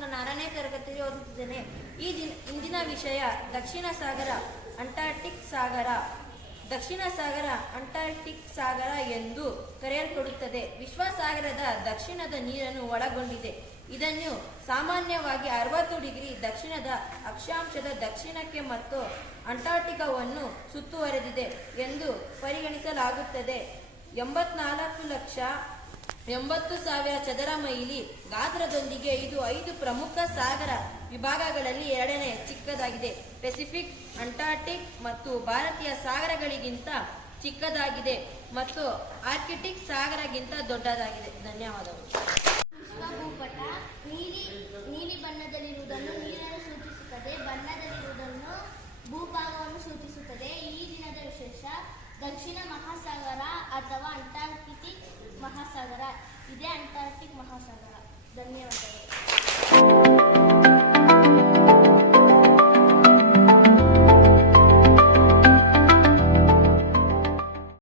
ನಾನು ಆರನೇ ತರಗತಿಯಲ್ಲಿ ಓದುತ್ತಿದ್ದೇನೆ ಈ ದಿನ, ಇಂದಿನ ವಿಷಯ ದಕ್ಷಿಣ ಸಾಗರ ಅಂಟಾರ್ಟಿಕ್ ಸಾಗರ. ದಕ್ಷಿಣ ಸಾಗರ ಅಂಟಾರ್ಟಿಕ್ ಸಾಗರ ಎಂದು ಕರೆಯಲ್ಪಡುತ್ತದೆ. ವಿಶ್ವಸಾಗರದ ದಕ್ಷಿಣದ ನೀರನ್ನು ಒಳಗೊಂಡಿದೆ. ಇದನ್ನು ಸಾಮಾನ್ಯವಾಗಿ ಅರವತ್ತು ಡಿಗ್ರಿ ದಕ್ಷಿಣದ ಅಕ್ಷಾಂಶದ ದಕ್ಷಿಣಕ್ಕೆ ಮತ್ತು ಅಂಟಾರ್ಟಿಕಾವನ್ನು ಸುತ್ತುವರೆದಿದೆ ಎಂದು ಪರಿಗಣಿಸಲಾಗುತ್ತದೆ. ಎಂಬತ್ನಾಲ್ಕು ಲಕ್ಷ ಎಂಬತ್ತು ಸಾವಿರ ಚದರ ಮೈಲಿ ಗಾತ್ರದೊಂದಿಗೆ ಇದು ಐದು ಪ್ರಮುಖ ಸಾಗರ ವಿಭಾಗಗಳಲ್ಲಿ ಎರಡನೇ ಚಿಕ್ಕದಾಗಿದೆ. ಪೆಸಿಫಿಕ್ ಅಂಟಾರ್ಟಿಕ್ ಮತ್ತು ಭಾರತೀಯ ಸಾಗರಗಳಿಗಿಂತ ಚಿಕ್ಕದಾಗಿದೆ ಮತ್ತು ಆರ್ಕಿಟಿಕ್ ಸಾಗರಗಿಂತ ದೊಡ್ಡದಾಗಿದೆ. ಧನ್ಯವಾದಗಳು. ಭೂಪಟ ನೀಲಿ ನೀಲಿ ಬಣ್ಣದಲ್ಲಿರುವುದನ್ನು ನೀರನ್ನು ಸೂಚಿಸುತ್ತದೆ. ಬಣ್ಣದಲ್ಲಿರುವುದನ್ನು ಭೂಭಾಗವನ್ನು ಸೂಚಿಸುತ್ತದೆ. ಈ ದಿನದ ವಿಶೇಷ ದಕ್ಷಿಣ ಮಹಾಸಾಗರ ಅಥವಾ ಅಂಟಾರ್ಕಿಟಿಕ್ ಮಹಾಸಾಗರ. ಇದೇ ಅಂಟಾರ್ಟಿಕ್ ಮಹಾಸಾಗರ. ಧನ್ಯವಾದಗಳು.